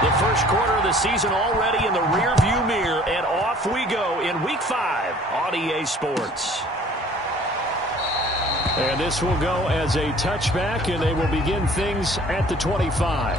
The first quarter of the season already in the rearview mirror, and off we go in Week 5 on EA Sports. And this will go as a touchback, and they will begin things at the 25.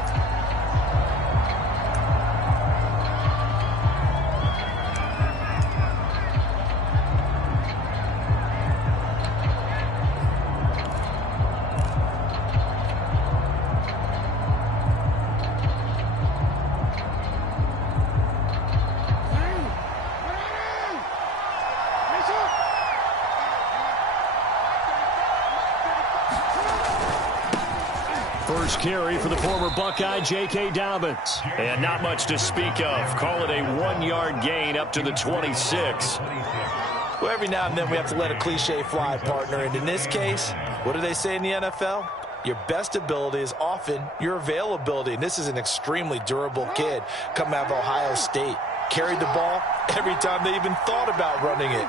First carry for the former Buckeye, J.K. Dobbins. And not much to speak of. Call it a 1-yard gain up to the 26. Well, every now and then we have to let a cliche fly, partner. And in this case, what do they say in the NFL? Your best ability is often your availability. And this is an extremely durable kid coming out of Ohio State. Carried the ball every time they even thought about running it.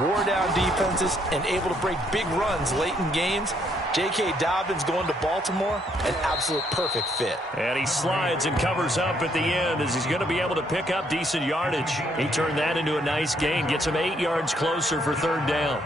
Wore down defenses and able to break big runs late in games. J.K. Dobbins going to Baltimore, an absolute perfect fit. And he slides and covers up at the end as he's going to be able to pick up decent yardage. He turned that into a nice gain, gets him 8 yards closer for third down.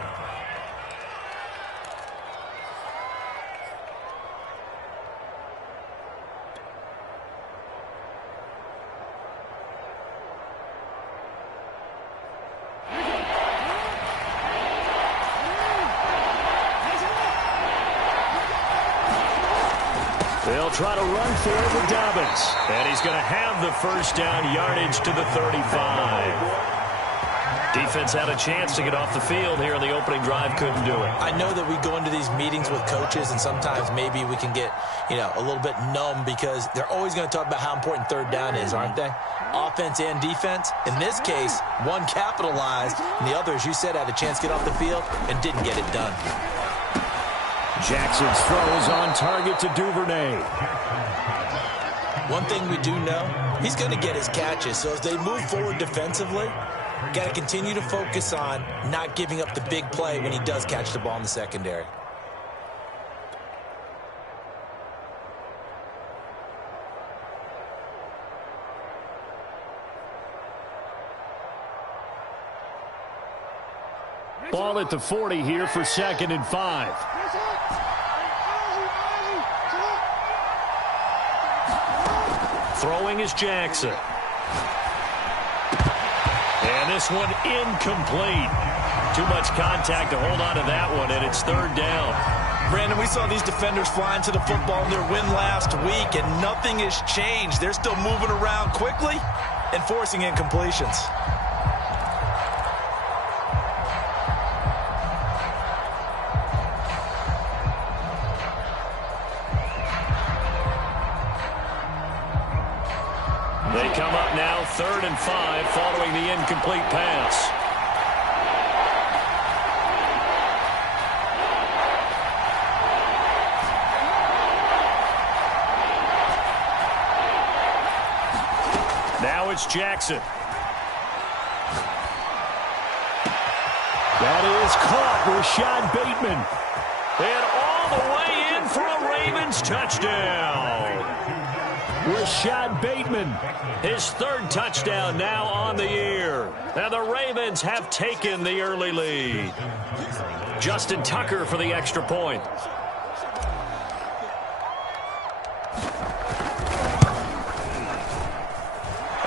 They'll try to run for it with Dobbins. And he's going to have the first down yardage to the 35. Defense had a chance to get off the field here in the opening drive, couldn't do it. I know that we go into these meetings with coaches, and sometimes maybe we can get, a little bit numb because they're always going to talk about how important third down is, aren't they? Offense and defense. In this case, one capitalized, and the other, as you said, had a chance to get off the field and didn't get it done. Jackson's throw is on target to Duvernay. One thing we do know, he's going to get his catches. So as they move forward defensively, got to continue to focus on not giving up the big play when he does catch the ball in the secondary. Ball at the 40 here for 2nd and 5. Throwing is Jackson. And this one incomplete. Too much contact to hold on to that one, and it's third down. Brandon, we saw these defenders flying to the football in their win last week, and nothing has changed. They're still moving around quickly and forcing incompletions. They come up now 3rd and 5 following the incomplete pass. Now it's Jackson. That is caught. Rashad Bateman. And all the way in for a Ravens touchdown. Rashad Bateman. His 3rd touchdown now on the year. And the Ravens have taken the early lead. Justin Tucker for the extra point.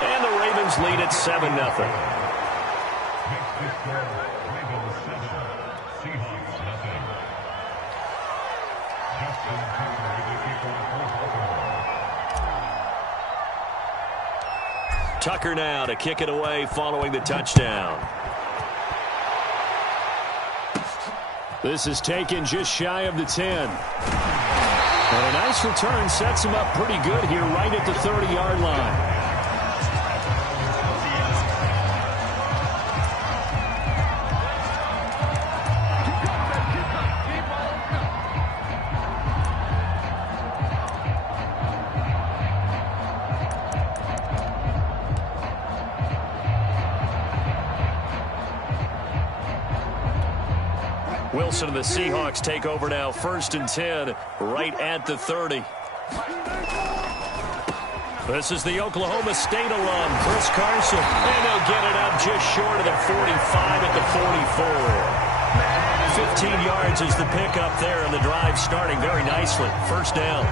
And the Ravens lead at 7-0. Tucker now to kick it away following the touchdown. This is taken just shy of the 10. And a nice return sets him up pretty good here right at the 30-yard line. Wilson and the Seahawks take over now, 1st and 10, right at the 30. This is the Oklahoma State alum, Chris Carson. And they'll get it up just short of the 45 at the 44. 15 yards is the pickup there, and the drive starting very nicely. First down.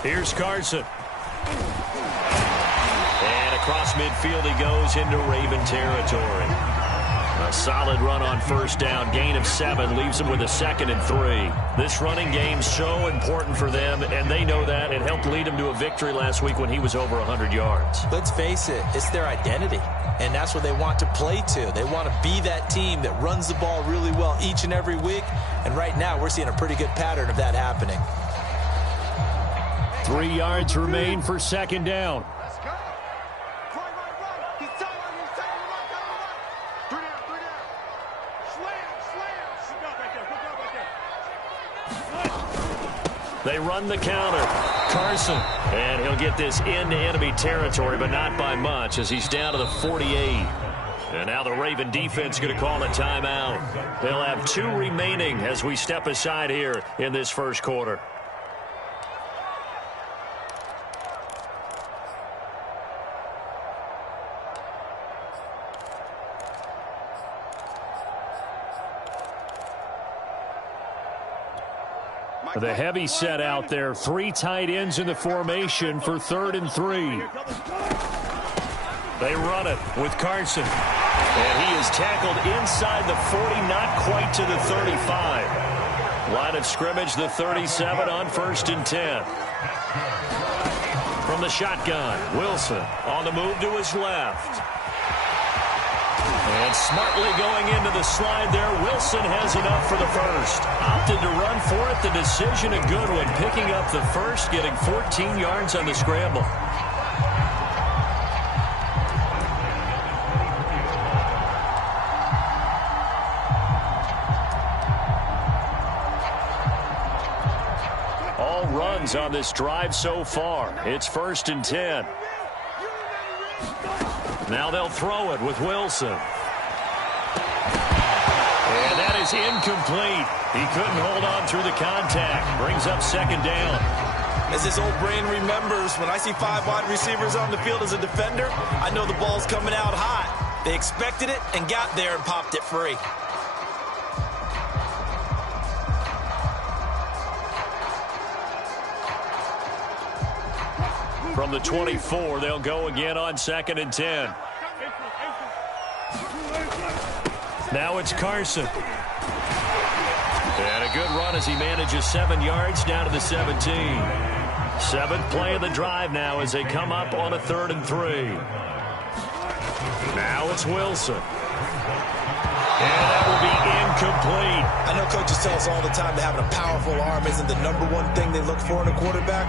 Here's Carson. And across midfield he goes into Raven territory. A solid run on first down. Gain of 7 leaves them with a 2nd and 3. This running game's so important for them, and they know that. It helped lead them to a victory last week when he was over 100 yards. Let's face it, it's their identity, and that's what they want to play to. They want to be that team that runs the ball really well each and every week, and right now we're seeing a pretty good pattern of that happening. 3 yards remain for second down. Let's go. Right. He's tight on you. He's tight on the right. 3 down. Slam. Good job right there. They run the counter. Carson. And he'll get this into enemy territory, but not by much as he's down to the 48. And now the Raven defense going to call a timeout. They'll have 2 remaining as we step aside here in this first quarter. The heavy set out there. 3 tight ends in the formation for 3rd and 3. They run it with Carson. And he is tackled inside the 40, not quite to the 35. Line of scrimmage, the 37 on 1st and 10. From the shotgun, Wilson on the move to his left. And smartly going into the slide there, Wilson has enough for the first. Opted to run for it. The decision a good one. Picking up the first, getting 14 yards on the scramble. All runs on this drive so far. It's 1st and 10. Now they'll throw it with Wilson. And that is incomplete. He couldn't hold on through the contact. Brings up 2nd down. As this old brain remembers, when I see 5 wide receivers on the field as a defender, I know the ball's coming out hot. They expected it and got there and popped it free. From the 24, they'll go again on 2nd and 10. Now it's Carson. And a good run as he manages 7 yards down to the 17. 7th play of the drive now as they come up on a 3rd and 3. Now it's Wilson. And that will be incomplete. I know coaches tell us all the time that having a powerful arm isn't the #1 thing they look for in a quarterback.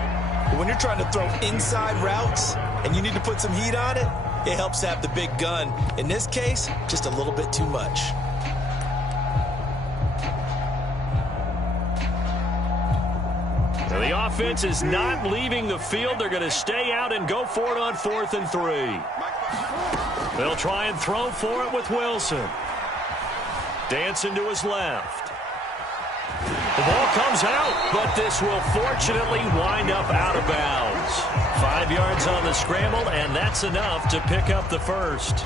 But when you're trying to throw inside routes and you need to put some heat on it, it helps to have the big gun. In this case, just a little bit too much. Now the offense is not leaving the field. They're going to stay out and go for it on 4th and 3. They'll try and throw for it with Wilson. Dancing to his left. The ball comes out, but this will fortunately wind up out of bounds. 5 yards on the scramble, and that's enough to pick up the first.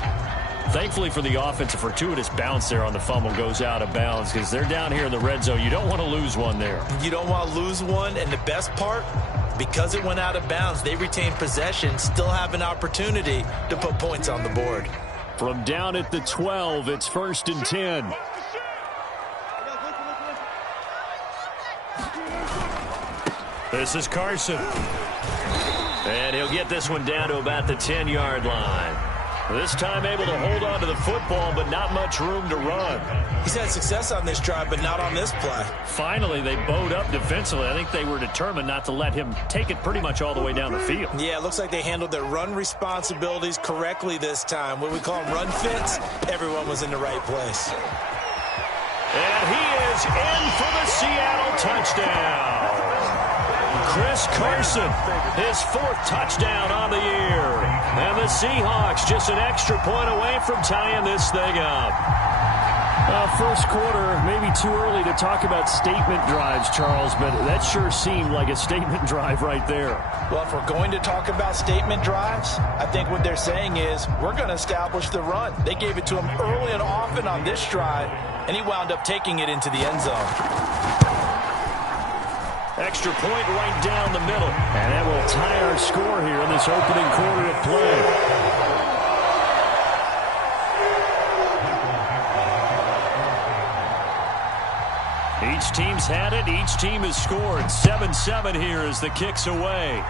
Thankfully for the offense, a fortuitous bounce there on the fumble goes out of bounds because they're down here in the red zone. You don't want to lose one there. You don't want to lose one, and the best part, because it went out of bounds, they retain possession, still have an opportunity to put points on the board. From down at the 12, it's 1st and 10. This is Carson. And he'll get this one down to about the 10-yard line. This time able to hold on to the football, but not much room to run. He's had success on this drive, but not on this play. Finally, they bowed up defensively. I think they were determined not to let him take it pretty much all the way down the field. Yeah, it looks like they handled their run responsibilities correctly this time. What we call run fits, everyone was in the right place. And he is in for the Seattle touchdown. Chris Carson, his 4th touchdown on the year. And the Seahawks just an extra point away from tying this thing up. First quarter, maybe too early to talk about statement drives, Charles, but that sure seemed like a statement drive right there. Well, if we're going to talk about statement drives, I think what they're saying is we're going to establish the run. They gave it to him early and often on this drive, and he wound up taking it into the end zone. Extra point right down the middle. And that will tie our score here in this opening quarter of play. Each team's had it. Each team has scored. 7-7 here as the kick's away.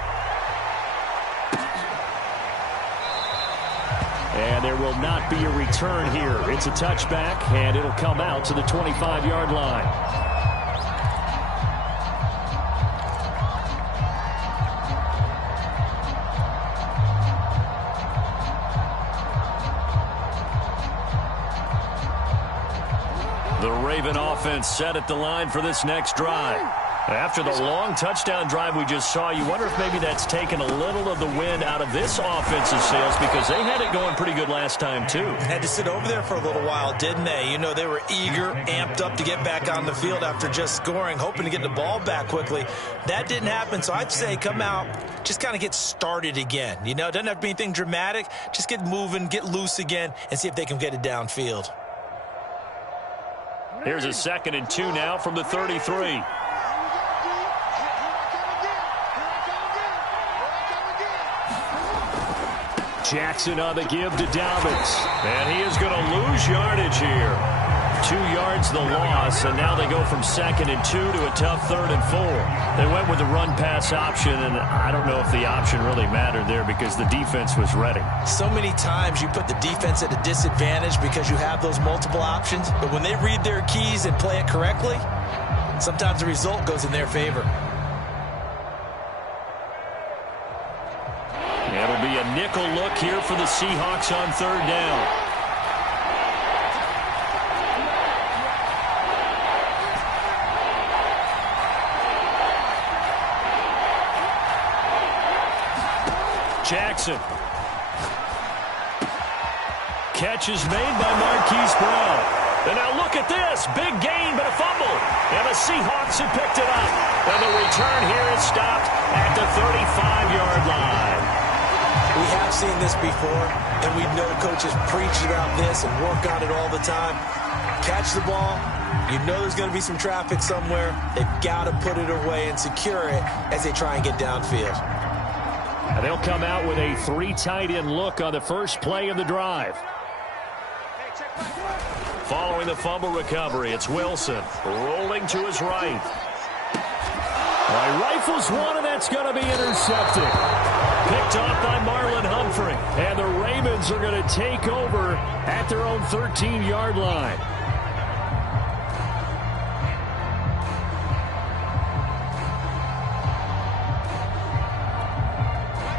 And there will not be a return here. It's a touchback, and it'll come out to the 25-yard line. The Raven offense set at the line for this next drive. After the long touchdown drive we just saw, you wonder if maybe that's taken a little of the wind out of this offensive sails because they had it going pretty good last time, too. Had to sit over there for a little while, didn't they? You know, they were eager, amped up to get back on the field after just scoring, hoping to get the ball back quickly. That didn't happen, so I'd say come out, just kind of get started again. You know, it doesn't have to be anything dramatic. Just get moving, get loose again, and see if they can get it downfield. Here's a 2nd and 2 now from the 33. Jackson on the give to Dobbins. And he is going to lose yardage here. 2 yards the loss, and now they go from 2nd and 2 to a tough 3rd and 4. They went with the run-pass option, and I don't know if the option really mattered there because the defense was ready. So many times you put the defense at a disadvantage because you have those multiple options, but when they read their keys and play it correctly, sometimes the result goes in their favor. It'll be a nickel look here for the Seahawks on 3rd down. Jackson. Catch is made by Marquise Brown. And now look at this. Big gain, but a fumble. And the Seahawks have picked it up. And the return here is stopped at the 35-yard line. We have seen this before, and we know coaches preach about this and work on it all the time. Catch the ball. You know there's going to be some traffic somewhere. They've got to put it away and secure it as they try and get downfield. And they'll come out with a 3 tight end look on the first play of the drive. Following the fumble recovery, it's Wilson rolling to his right. Rifles one, and that's going to be intercepted. Picked off by Marlon Humphrey. And the Ravens are going to take over at their own 13-yard line.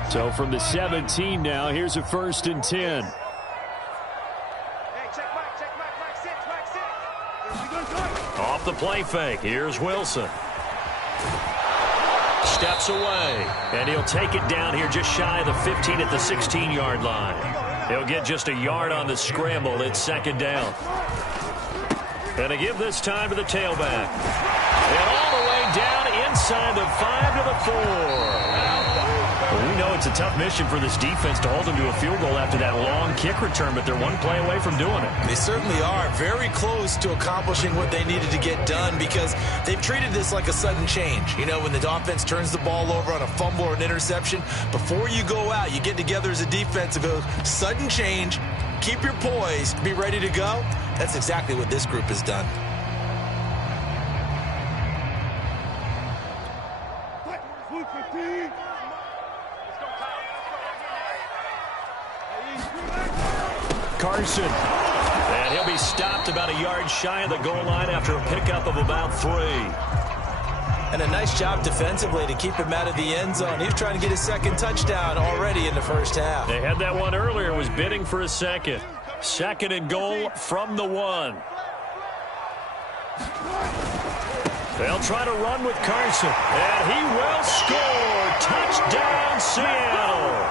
So from the 17 now, here's a 1st and 10. Off the play fake, here's Wilson. Steps away, and he'll take it down here just shy of the 15 at the 16-yard line. He'll get just a yard on the scramble. It's 2nd down. And to give this time to the tailback. And all the way down inside the 5 to the 4. Well, we know it's a tough mission for this defense to hold them to a field goal after that long kick return, but they're one play away from doing it. They certainly are very close to accomplishing what they needed to get done because they've treated this like a sudden change. You know, when the offense turns the ball over on a fumble or an interception, before you go out, you get together as a defense and go, sudden change, keep your poise, be ready to go. That's exactly what this group has done. Carson. And he'll be stopped about a yard shy of the goal line after a pickup of about 3. And a nice job defensively to keep him out of the end zone. He was trying to get his 2nd touchdown already in the first half. They had that one earlier, was bidding for a 2nd. 2nd and goal from the 1. They'll try to run with Carson, and he will score. Touchdown, Seattle.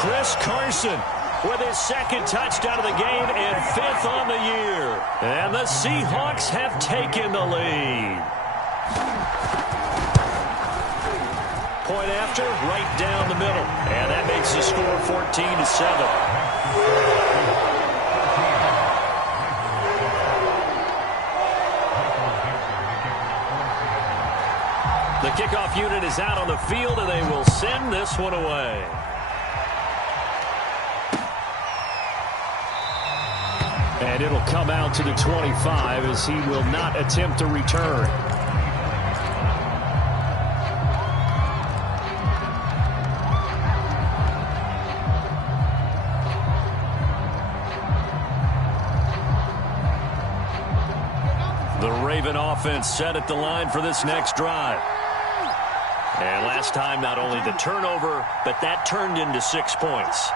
Chris Carson with his second touchdown of the game and 5th on the year. And the Seahawks have taken the lead. Point after, right down the middle. And that makes the score 14-7. The kickoff unit is out on the field, and they will send this one away. And it'll come out to the 25 as he will not attempt to return. The Raven offense set at the line for this next drive. And last time, not only the turnover, but that turned into 6 points.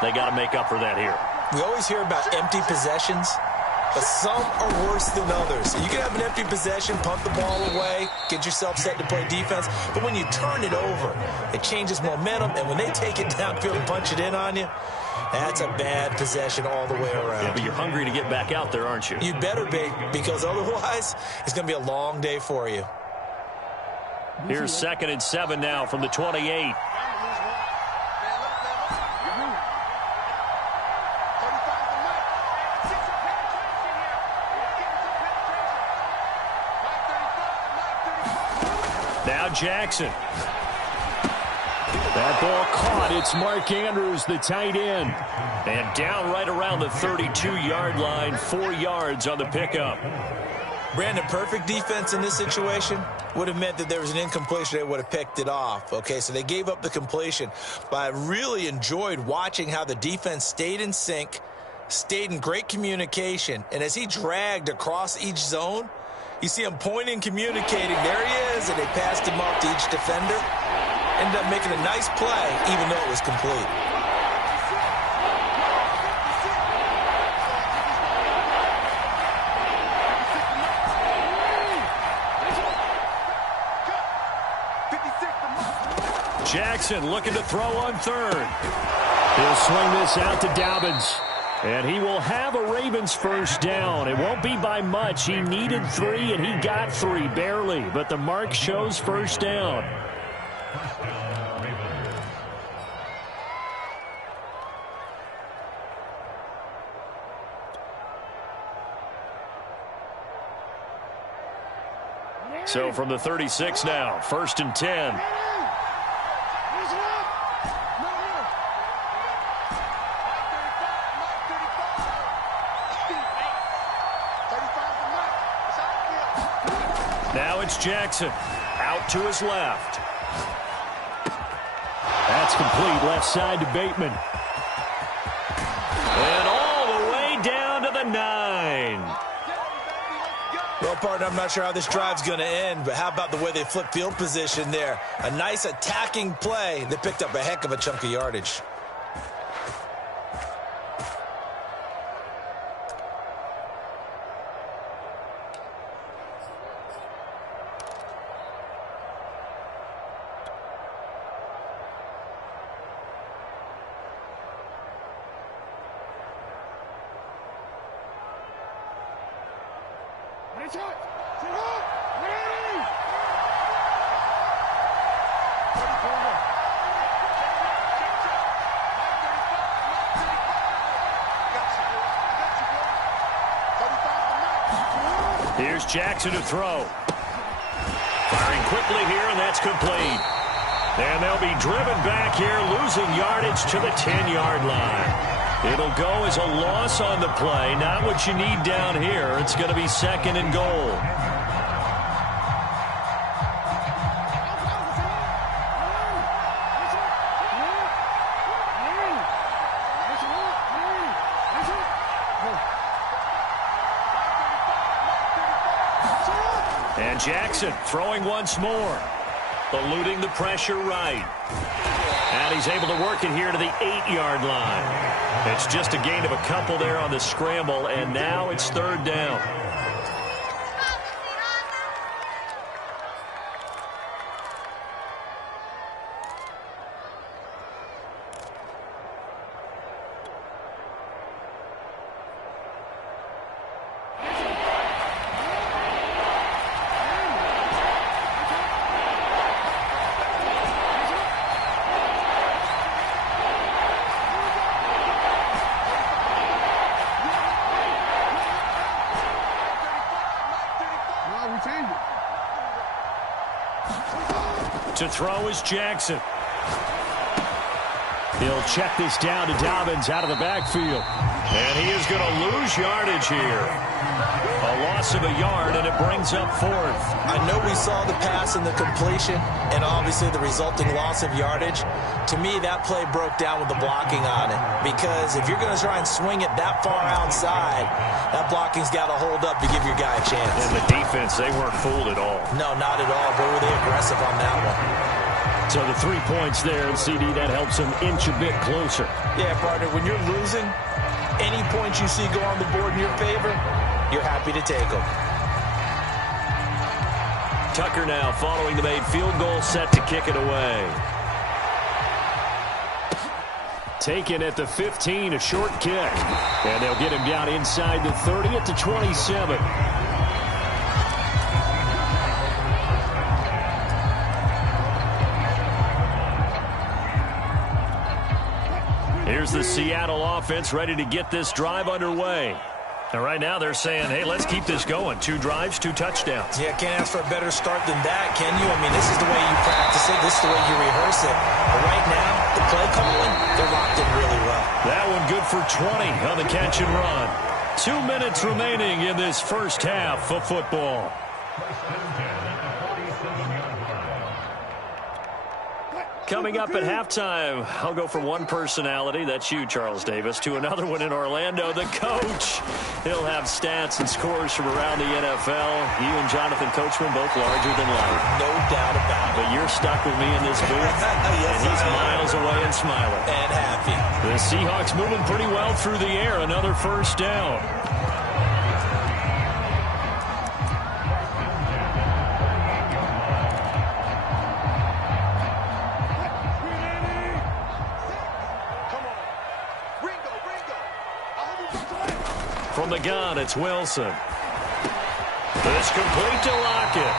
They got to make up for that here. We always hear about empty possessions, but some are worse than others. You can have an empty possession, punt the ball away, get yourself set to play defense, but when you turn it over, it changes momentum, and when they take it downfield and punch it in on you, that's a bad possession all the way around. Yeah, but you're hungry to get back out there, aren't you? You better be, because otherwise, it's going to be a long day for you. Here's 2nd and 7 now from the 28. Now Jackson. That ball caught. It's Mark Andrews, the tight end. And down right around the 32-yard line, 4 yards on the pickup. Brandon, perfect defense in this situation would have meant that there was an incompletion. They would have picked it off. Okay, so they gave up the completion. But I really enjoyed watching how the defense stayed in sync, stayed in great communication. And as he dragged across each zone, you see him pointing, communicating. There he is, and they passed him off to each defender. Ended up making a nice play, even though it was complete. Jackson looking to throw on 3rd. He'll swing this out to Dobbins. And he will have a Ravens first down. It won't be by much. He needed 3, and he got 3, barely. But the mark shows first down. So from the 36 now, 1st and 10. Now it's Jackson out to his left. That's complete, left side to Bateman. And all the way down to the 9. Well, partner, I'm not sure how this drive's going to end, but how about the way they flip field position there? A nice attacking play. They picked up a heck of a chunk of yardage. Here's Jackson to throw. Firing quickly here, and that's complete. And they'll be driven back here, losing yardage to the 10-yard line. It'll go as a loss on the play, not what you need down here. It's going to be 2nd and goal. And Jackson throwing once more. Eluding the pressure right. And he's able to work it here to the 8-yard line. It's just a gain of a couple there on the scramble, and now it's 3rd down. To throw is Jackson. He'll check this down to Dobbins out of the backfield. And he is going to lose yardage here. A loss of a yard, and it brings up fourth. I know we saw the pass and the completion, and obviously the resulting loss of yardage. To me, that play broke down with the blocking on it. Because if you're going to try and swing it that far outside, that blocking's got to hold up to give your guy a chance. And the defense, they weren't fooled at all. No, not at all. Boy, were they aggressive on that one. So the 3 points there, and CD, that helps them inch a bit closer. Yeah, partner, when you're losing, any points you see go on the board in your favor, you're happy to take them. Tucker now following the made field goal, set to kick it away. Taken at the 15, a short kick. And they'll get him down inside the 30 at the 27. Here's the Seattle offense ready to get this drive underway. And right now they're saying, hey, let's keep this going. 2 drives, 2 touchdowns. Yeah, can't ask for a better start than that, can you? I mean, this is the way you practice it. This is the way you rehearse it. But right now, the play calling, they're locked in really well. That one good for 20 on the catch and run. 2 minutes remaining in this first half of football. Coming up at halftime, I'll go from one personality, that's you, Charles Davis, to another one in Orlando, the coach. He'll have stats and scores from around the NFL. You and Jonathan Coachman, both larger than life. No doubt about it. But you're stuck with me in this booth, yes, and he's miles away and smiling. And happy. The Seahawks moving pretty well through the air, another first down. From the gun, it's Wilson. It's complete to Lockett.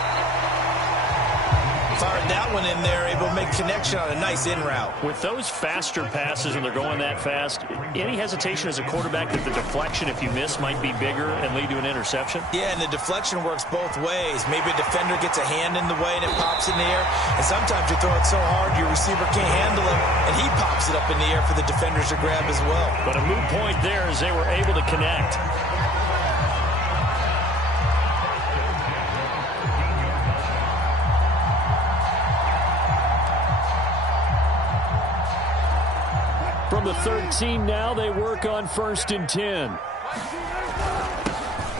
Fired that one in there, able to make connection on a nice in route. With those faster passes and they're going that fast, any hesitation as a quarterback that the deflection, if you miss, might be bigger and lead to an interception? Yeah, and the deflection works both ways. Maybe a defender gets a hand in the way and it pops in the air. And sometimes you throw it so hard your receiver can't handle it, and he pops it up in the air for the defenders to grab as well. But a moot point there as they were able to connect. From the 13 now, they work on 1st and 10.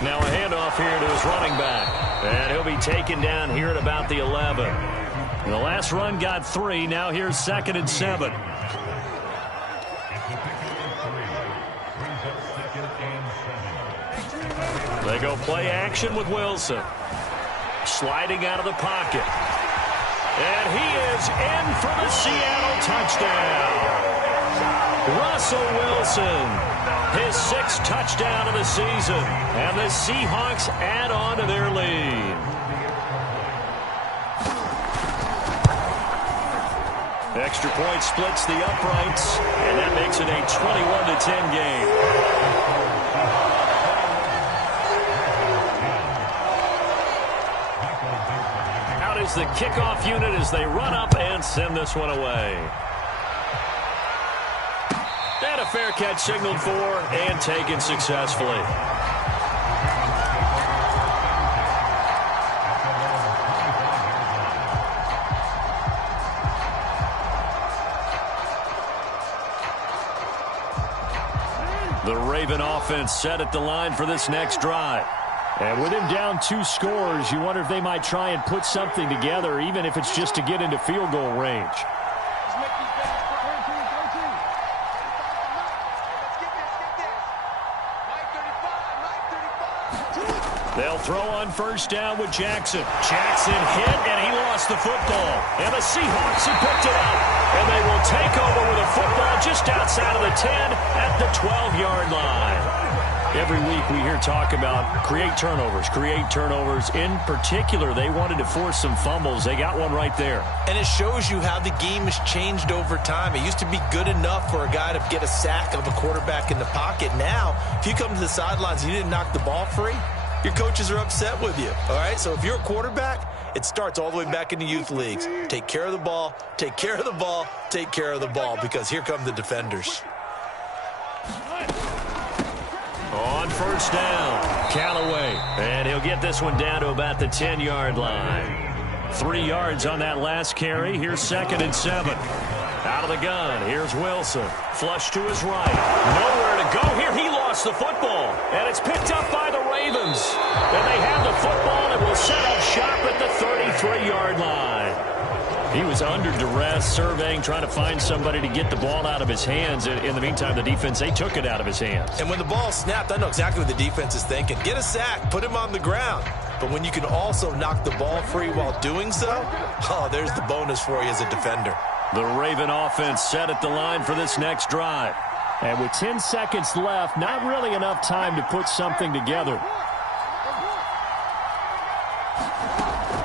Now a handoff here to his running back. And he'll be taken down here at about the 11. And the last run got 3. Now here's 2nd and 7. They go play action with Wilson. Sliding out of the pocket. And he is in for the Seattle touchdown. Russell Wilson, his 6th touchdown of the season, and the Seahawks add on to their lead. Extra point splits the uprights, and that makes it a 21-10 game. Out is the kickoff unit as they run up and send this one away. And a fair catch signaled for and taken successfully. The Raven offense set at the line for this next drive. And with him down 2 scores, you wonder if they might try and put something together, even if it's just to get into field goal range. They'll throw on 1st down with Jackson. Jackson hit, and he lost the football. And the Seahawks have picked it up. And they will take over with a football just outside of the 10 at the 12-yard line. Every week we hear talk about create turnovers. In particular, they wanted to force some fumbles. They got one right there. And it shows you how the game has changed over time. It used to be good enough for a guy to get a sack of a quarterback in the pocket. Now, if you come to the sidelines and you didn't knock the ball free, your coaches are upset with you, all right? So if you're a quarterback, it starts all the way back in the youth leagues. Take care of the ball, take care of the ball, take care of the ball, because here come the defenders. On first down, Callaway. And he'll get this one down to about the 10-yard line. 3 yards on that last carry. Here's 2nd and 7. Out of the gun, here's Wilson. Flush to his right. Nowhere to go here. He lost the football. And it's picked up by the Ravens. And they have the football and will set up shop at the 33-yard line. He was under duress, surveying, trying to find somebody to get the ball out of his hands. In the meantime, the defense, they took it out of his hands. And when the ball snapped, I know exactly what the defense is thinking. Get a sack, put him on the ground. But when you can also knock the ball free while doing so, oh, there's the bonus for you as a defender. The Raven offense set at the line for this next drive. And with 10 seconds left, not really enough time to put something together.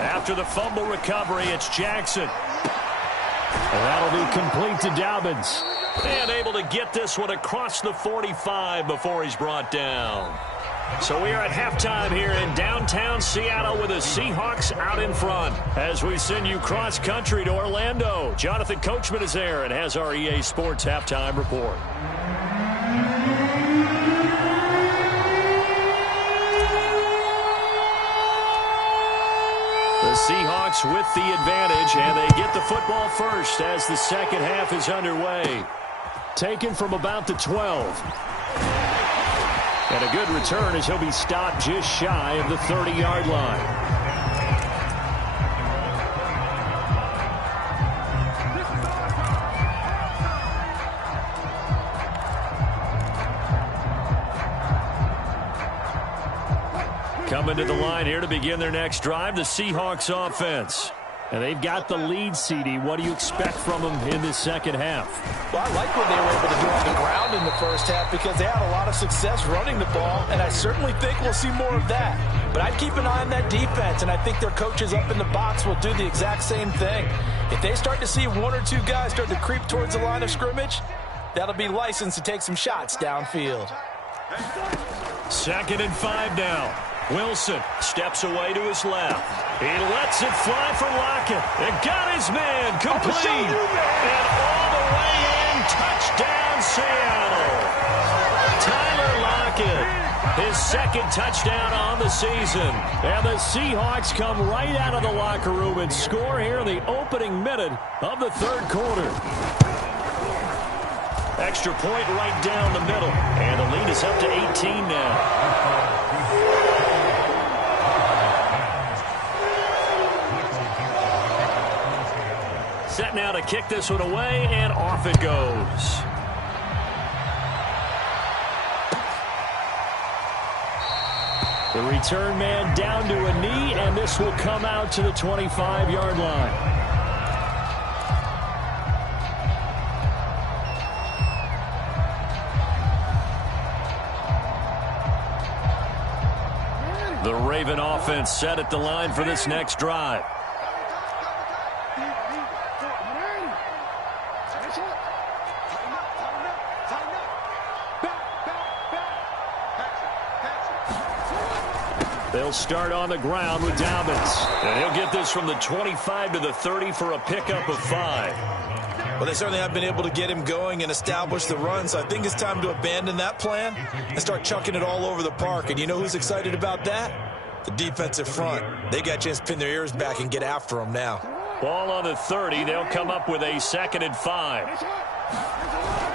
After the fumble recovery, it's Jackson. And that'll be complete to Dobbins. And able to get this one across the 45 before he's brought down. So we are at halftime here in downtown Seattle with the Seahawks out in front. As we send you cross-country to Orlando, Jonathan Coachman is there and has our EA Sports halftime report. The Seahawks with the advantage, and they get the football first as the second half is underway. Taken from about the 12. And a good return as he'll be stopped just shy of the 30-yard line. Coming to the line here to begin their next drive, the Seahawks offense. And they've got the lead, CD. What do you expect from them in the second half? Well, I like what they were able to do on the ground in the first half because they had a lot of success running the ball, and I certainly think we'll see more of that. But I'd keep an eye on that defense, and I think their coaches up in the box will do the exact same thing. If they start to see 1 or 2 guys start to creep towards the line of scrimmage, that'll be licensed to take some shots downfield. 2nd and 5 now. Wilson steps away to his left. He lets it fly for Lockett. It got his man complete. And all the way in, touchdown Seattle. Tyler Lockett, his 2nd touchdown on the season. And the Seahawks come right out of the locker room and score here in the opening minute of the 3rd quarter. Extra point right down the middle. And the lead is up to 18 now. Set now to kick this one away, and off it goes. The return man down to a knee, and this will come out to the 25-yard line. The Raven offense set at the line for this next drive. They'll start on the ground with Dobbins. And he'll get this from the 25 to the 30 for a pickup of 5. Well, they certainly have been able to get him going and establish the run, so I think it's time to abandon that plan and start chucking it all over the park. And you know who's excited about that? The defensive front. They got a chance to pin their ears back and get after him now. Ball on the 30. They'll come up with a 2nd and 5.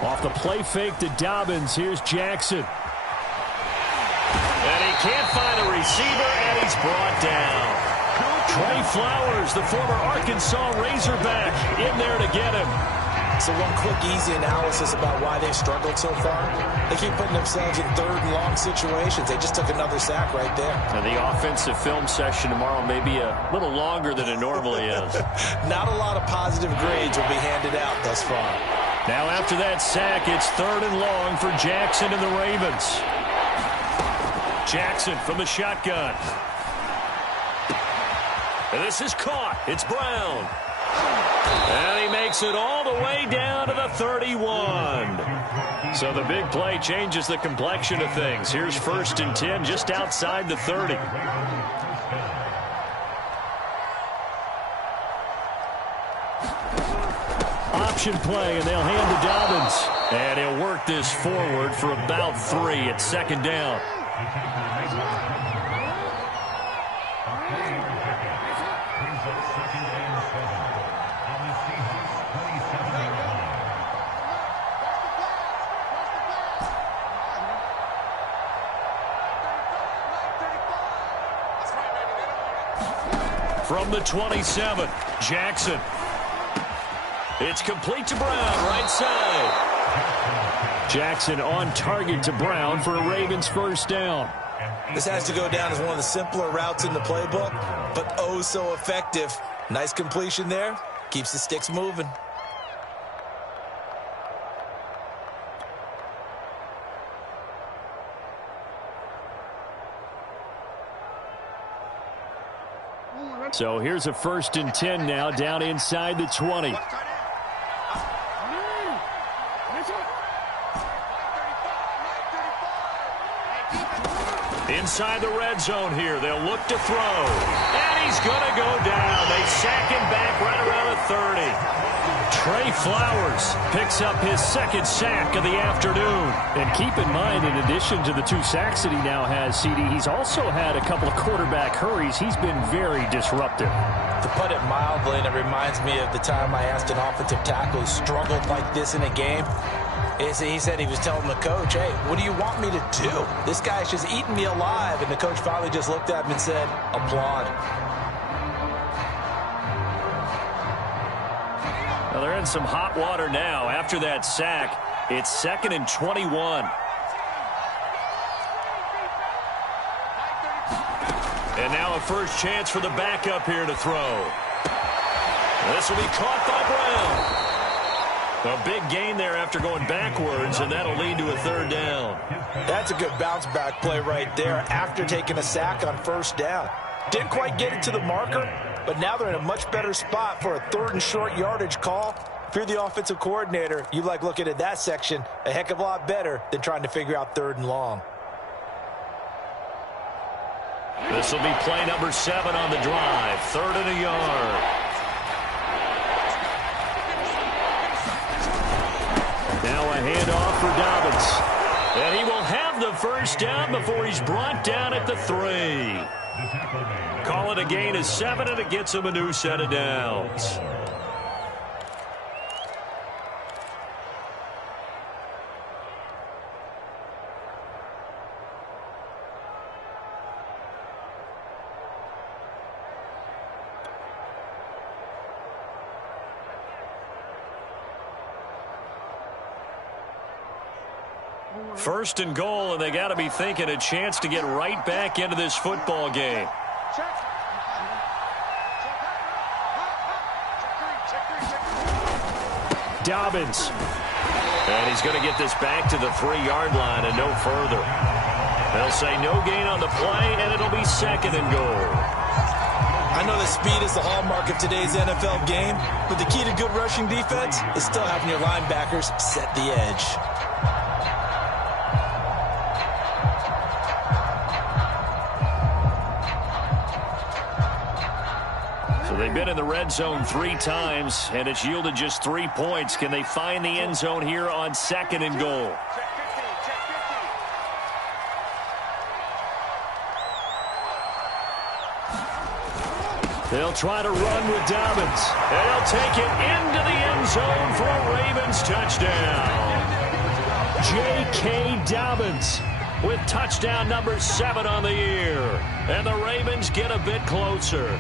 Off the play fake to Dobbins, here's Jackson. And he can't find a receiver, and he's brought down. Trey Flowers, the former Arkansas Razorback, in there to get him. So one quick, easy analysis about why they've struggled so far. They keep putting themselves in 3rd and long situations. They just took another sack right there. And the offensive film session tomorrow may be a little longer than it normally is. Not a lot of positive grades will be handed out thus far. Now after that sack, it's 3rd and long for Jackson and the Ravens. Jackson from the shotgun. And this is caught. It's Brown. And he makes it all the way down to the 31. So the big play changes the complexion of things. Here's 1st and 10 just outside the 30. Option play, and they'll hand to Dobbins. And he'll work this forward for about 3 at 2nd down. From the 27, Jackson. It's complete to Brown, right side. Jackson on target to Brown for a Ravens 1st down. This has to go down as one of the simpler routes in the playbook, but oh so effective. Nice completion there. Keeps the sticks moving. So here's a 1st and 10 now down inside the 20. Inside the red zone here. They'll look to throw. And he's going to go down. They sack him back right around the 30. Trey Flowers picks up his 2nd sack of the afternoon. And keep in mind, in addition to the 2 sacks that he now has, CD, he's also had a couple of quarterback hurries. He's been very disruptive. To put it mildly, and it reminds me of the time I asked an offensive tackle who struggled like this in a game. He said he was telling the coach, hey, what do you want me to do? This guy's just eating me alive. And the coach finally just looked at him and said, applaud. Well, they're in some hot water now. After that sack, it's 2nd and 21. And now a first chance for the backup here to throw. This will be caught by Brown. A big gain there after going backwards, and that'll lead to a 3rd down. That's a good bounce back play right there after taking a sack on 1st down. Didn't quite get it to the marker, but now they're in a much better spot for a 3rd and short yardage call. If you're the offensive coordinator, you like looking at that section a heck of a lot better than trying to figure out 3rd and long. This will be play number 7 on the drive. 3rd and a yard. Now a handoff for Dobbins. And he will have the 1st down before he's brought down at the 3. Call it a gain of 7, and it gets him a new set of downs. First and goal, and they got to be thinking a chance to get right back into this football game. Dobbins. And he's going to get this back to the 3-yard line and no further. They'll say no gain on the play, and it'll be 2nd and goal. I know that speed is the hallmark of today's NFL game, but the key to good rushing defense is still having your linebackers set the edge. They've been in the red zone 3 times, and it's yielded just 3 points. Can they find the end zone here on 2nd and goal? They'll try to run with Dobbins, and he'll take it into the end zone for a Ravens touchdown. J.K. Dobbins with touchdown number 7 on the year, and the Ravens get a bit closer.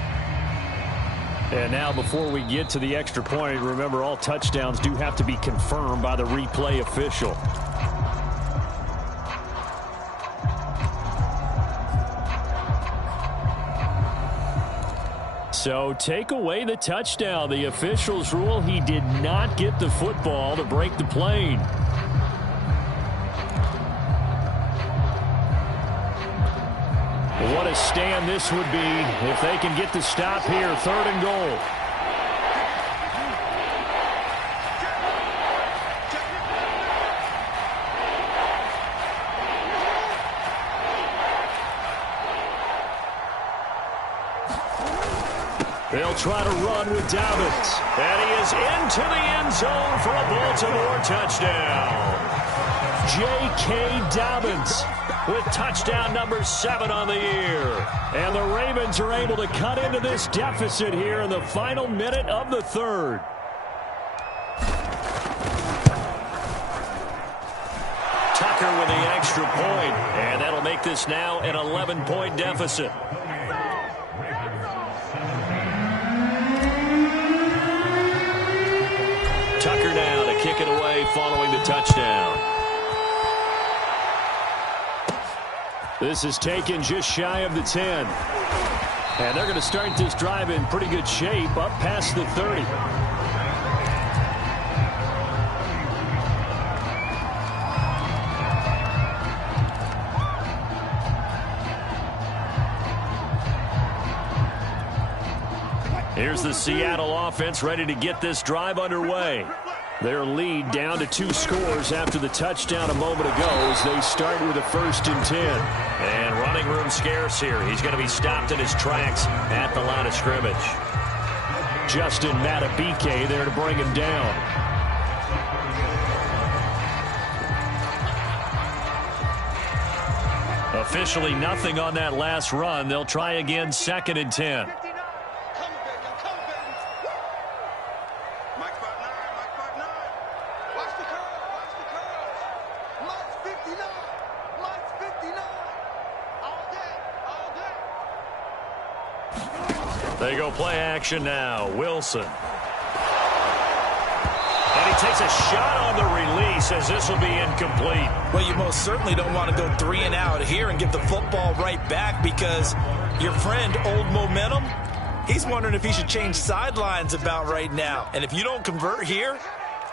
And now before we get to the extra point, remember all touchdowns do have to be confirmed by the replay official. So take away the touchdown. The officials rule he did not get the football to break the plane. What a stand this would be if they can get the stop here. 3rd and goal. They'll try to run with Dobbins. And he is into the end zone for a Baltimore touchdown. J.K. Dobbins with touchdown number 7 on the year. And the Ravens are able to cut into this deficit here in the final minute of the third. Tucker with the extra point, and that'll make this now an 11-point deficit. Tucker now to kick it away following the touchdown. This is taken just shy of the 10. And they're going to start this drive in pretty good shape up past the 30. Here's the Seattle offense ready to get this drive underway. Their lead down to 2 scores after the touchdown a moment ago as they start with a 1st and 10. And running room scarce here. He's going to be stopped in his tracks at the line of scrimmage. Justin Matabike there to bring him down. Officially nothing on that last run. They'll try again 2nd and 10. They go play action now. Wilson. And he takes a shot on the release as this will be incomplete. Well, you most certainly don't want to go 3 and out here and give the football right back because your friend, Old Momentum, he's wondering if he should change sidelines about right now. And if you don't convert here,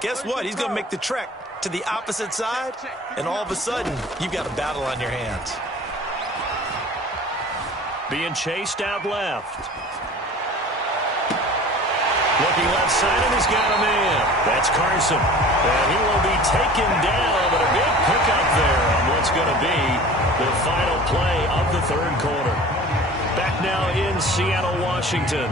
guess what? He's going to make the trek to the opposite side, and all of a sudden, you've got a battle on your hands. Being chased out left. Looking left side, and he's got him in. That's Carson. And he will be taken down, but a big pickup there on what's going to be the final play of the 3rd quarter. Back now in Seattle, Washington.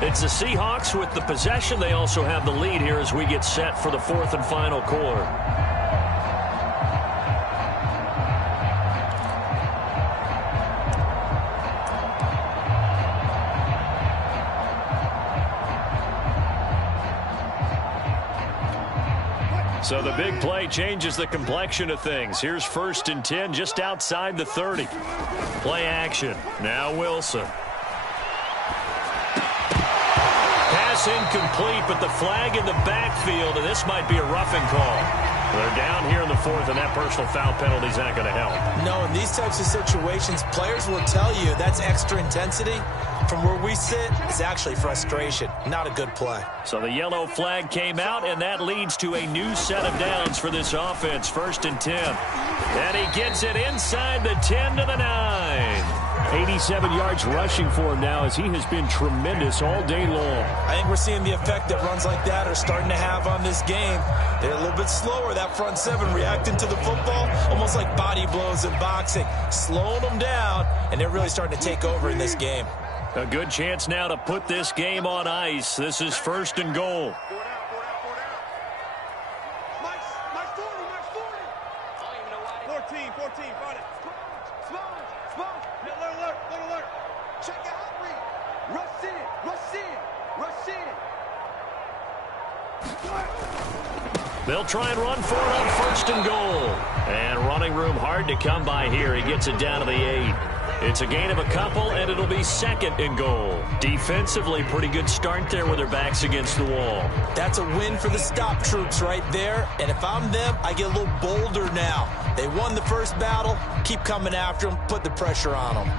It's the Seahawks with the possession. They also have the lead here as we get set for the 4th and final quarter. So the big play changes the complexion of things. Here's 1st and 10 just outside the 30. Play action. Now Wilson. Pass incomplete, but the flag in the backfield, and this might be a roughing call. They're down here in the 4th, and that personal foul penalty is not going to help. No, in these types of situations, players will tell you that's extra intensity. From where we sit, it's actually frustration. Not a good play. So the yellow flag came out, and that leads to a new set of downs for this offense. 1st and 10. And he gets it inside the 10 to the 9. 87 yards rushing for him now as he has been tremendous all day long. I think we're seeing the effect that runs like that are starting to have on this game. They're a little bit slower, that front 7, reacting to the football, almost like body blows in boxing, slowing them down, and they're really starting to take over in this game. A good chance now to put this game on ice. This is 1st and goal. Mike's 40. 14, find it. Smoke. Alert. Check out, read. Rush in. They'll try and run for it on 1st and goal. And running room hard to come by here. He gets it down to the 8. It's a gain of a couple, and it'll be 2nd and goal. Defensively, pretty good start there with their backs against the wall. That's a win for the stop troops right there. And if I'm them, I get a little bolder now. They won the first battle. Keep coming after them. Put the pressure on them.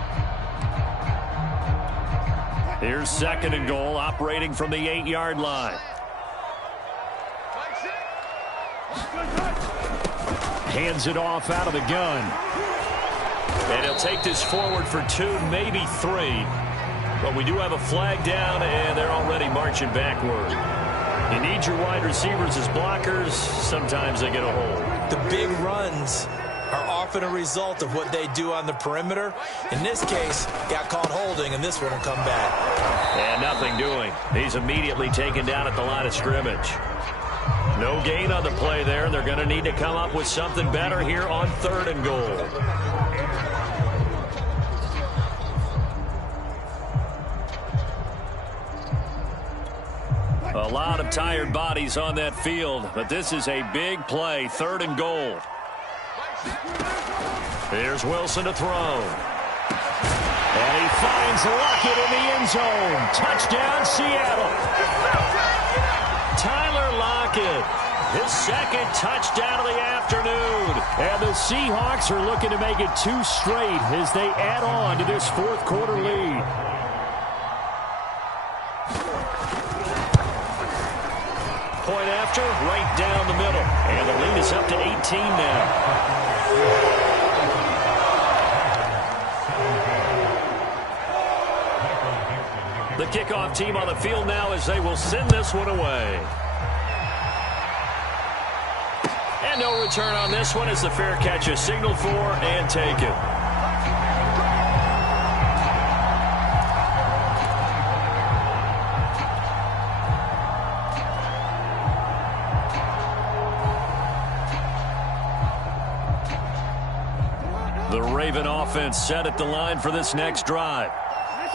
Here's 2nd and goal, operating from the 8-yard line. Hands it off out of the gun. And he'll take this forward for 2, maybe 3. But we do have a flag down, and they're already marching backward. You need your wide receivers as blockers. Sometimes they get a hold. The big runs are often a result of what they do on the perimeter. In this case, got caught holding, and this one will come back. And nothing doing. He's immediately taken down at the line of scrimmage. No gain on the play there. They're going to need to come up with something better here on 3rd and goal. A lot of tired bodies on that field, but this is a big play, 3rd and goal. Here's Wilson to throw. And he finds Lockett in the end zone. Touchdown, Seattle. Tyler Lockett, his 2nd touchdown of the afternoon. And the Seahawks are looking to make it 2 straight as they add on to this 4th quarter lead. Point after, right down the middle. And the lead is up to 18 now. The kickoff team on the field now as they will send this one away. And no return on this one as the fair catch is signaled for and taken. The Raven offense set at the line for this next drive.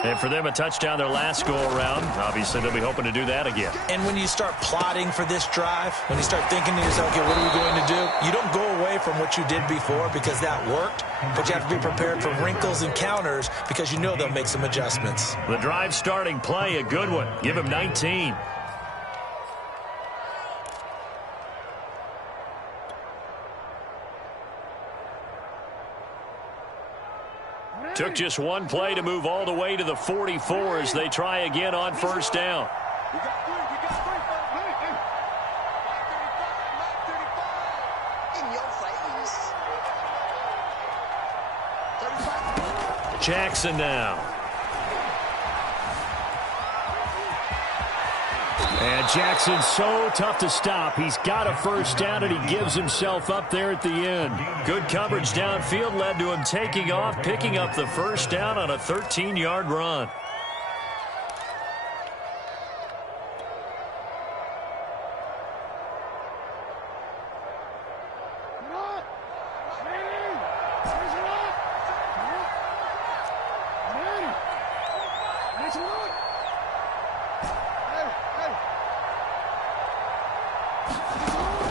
And for them, a touchdown their last go-around. Obviously, they'll be hoping to do that again. And when you start plotting for this drive, when you start thinking to yourself, okay, what are we going to do? You don't go away from what you did before because that worked, but you have to be prepared for wrinkles and counters because you know they'll make some adjustments. The drive starting play, a good one. Give him 19. Took just one play to move all the way to the 44 as they try again on 1st down. Jackson now. And Jackson's so tough to stop. He's got a 1st down, and he gives himself up there at the end. Good coverage downfield led to him taking off, picking up the 1st down on a 13-yard run.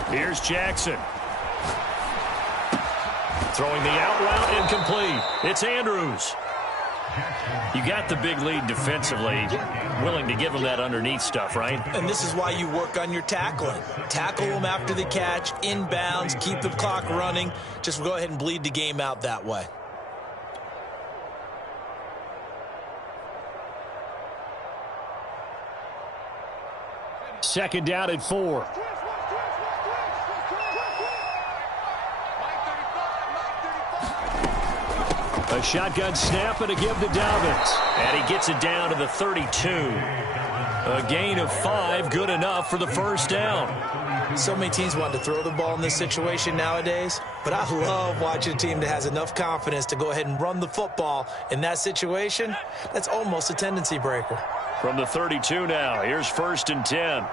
Here's Jackson. Throwing the out route incomplete. It's Andrews. You got the big lead defensively. Willing to give them that underneath stuff, right? And this is why you work on your tackling. Tackle them after the catch, inbounds, keep the clock running. Just go ahead and bleed the game out that way. Second down and 4. A shotgun snap and a give to Dobbins. And he gets it down to the 32. A gain of 5, good enough for the 1st down. So many teams want to throw the ball in this situation nowadays, but I love watching a team that has enough confidence to go ahead and run the football. In that situation, that's almost a tendency breaker. From the 32 now, here's 1st and 10.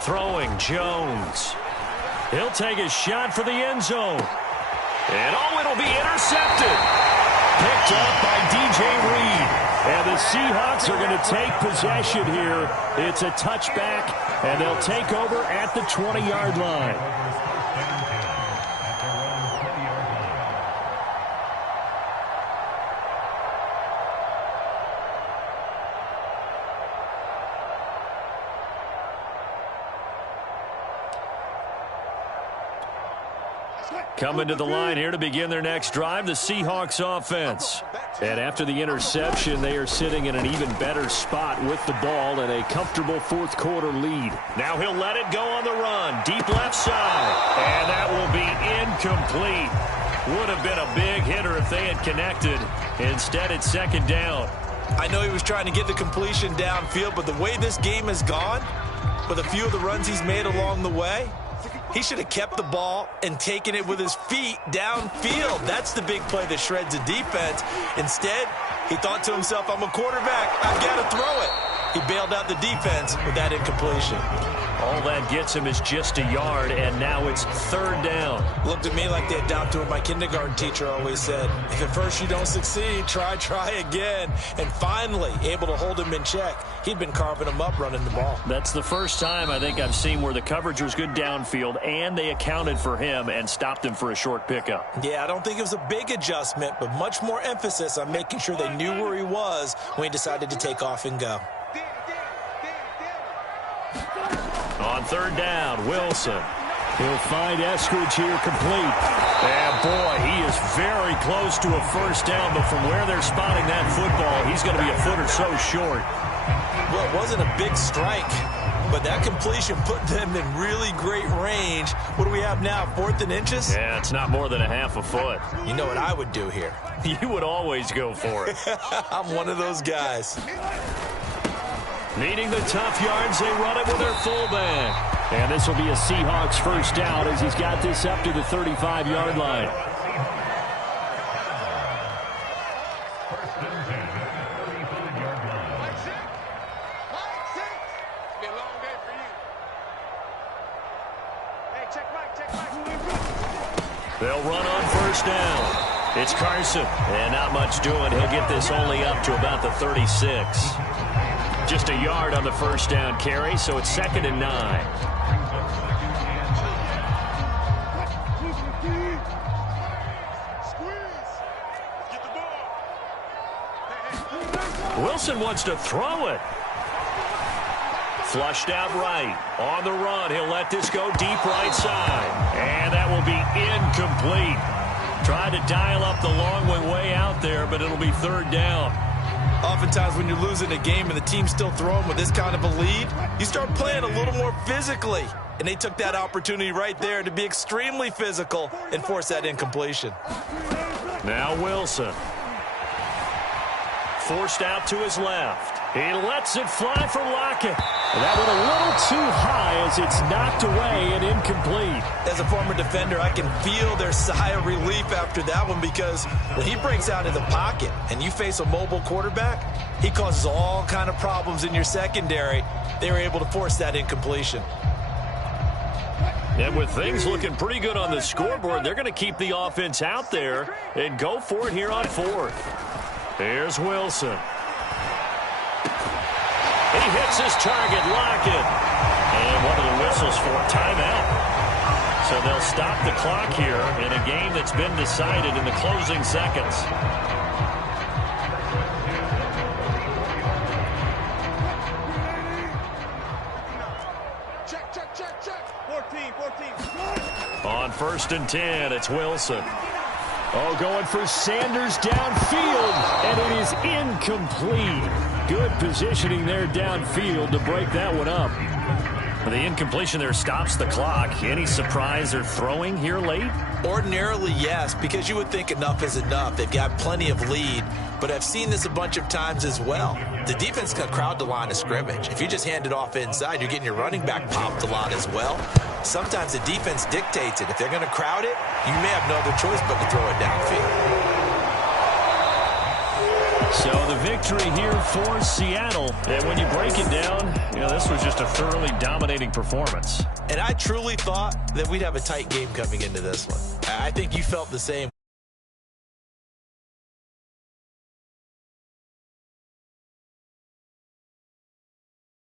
Throwing Jones. He'll take a shot for the end zone. And it'll be intercepted. Picked up by DJ Reed. And the Seahawks are going to take possession here. It's a touchback, and they'll take over at the 20-yard line. Coming to the line here to begin their next drive, the Seahawks offense. And after the interception, they are sitting in an even better spot with the ball and a comfortable 4th quarter lead. Now he'll let it go on the run, deep left side. And that will be incomplete. Would have been a big hitter if they had connected. Instead, it's 2nd down. I know he was trying to get the completion downfield, but the way this game has gone, with a few of the runs he's made along the way, He should have kept the ball and taken it with his feet downfield. That's the big play that shreds the defense. Instead, he thought to himself, I'm a quarterback. I've got to throw it. He bailed out the defense with that incompletion. All that gets him is just a yard, and now it's third down. Looked at me like they adopted what my kindergarten teacher always said. If at first you don't succeed, try again. And finally, able to hold him in check. He'd been carving him up running the ball. That's the first time I think I've seen where the coverage was good downfield, and they accounted for him and stopped him for a short pickup. Yeah, I don't think it was a big adjustment, but much more emphasis on making sure they knew where he was when he decided to take off and go. On third down, Wilson. He'll find Eskridge here complete. And boy, he is very close to a first down, but from where they're spotting that football, he's going to be a foot or so short. Well, it wasn't a big strike, but that completion put them in really great range. What do we have now, 4th and inches? Yeah, it's not more than a half a foot. You know what I would do here? You would always go for it. I'm one of those guys. Needing the tough yards, they run it with their fullback. And this will be a Seahawks first down as he's got this up to the 35-yard line. They'll run on first down. It's Carson, and not much doing. He'll get this only up to about the 36. Just a yard on the first down carry, so it's 2nd and 9. Wilson wants to throw it. Flushed out right. On the run, he'll let this go deep right side. And that will be incomplete. Tried to dial up the long way out there, but it'll be third down. Oftentimes when you're losing a game and the team's still throwing with this kind of a lead, you start playing a little more physically. And they took that opportunity right there to be extremely physical and force that incompletion. Now Wilson. Forced out to his left. He lets it fly for Lockett. And that went a little too high as it's knocked away and incomplete. As a former defender, I can feel their sigh of relief after that one, because when he breaks out of the pocket and you face a mobile quarterback, he causes all kind of problems in your secondary. They were able to force that incompletion. And with things looking pretty good on the scoreboard, they're going to keep the offense out there and go for it here on 4th. Here's Wilson. He hits his target, Lockett. And one of the whistles for a timeout. So they'll stop the clock here in a game that's been decided in the closing seconds. Check. 14. On 1st and 10, it's Wilson. Oh, going for Sanders downfield, and it is incomplete. Good positioning there downfield to break that one up. The incompletion there stops the clock. Any surprise they're throwing here late? Ordinarily, yes, because you would think enough is enough. They've got plenty of lead, but I've seen this a bunch of times as well. The defense can crowd the line of scrimmage. If you just hand it off inside, you're getting your running back popped a lot as well. Sometimes the defense dictates it. If they're going to crowd it, you may have no other choice but to throw it downfield. So the victory here for Seattle. And when you break it down, this was just a thoroughly dominating performance. And I truly thought that we'd have a tight game coming into this one. I think you felt the same.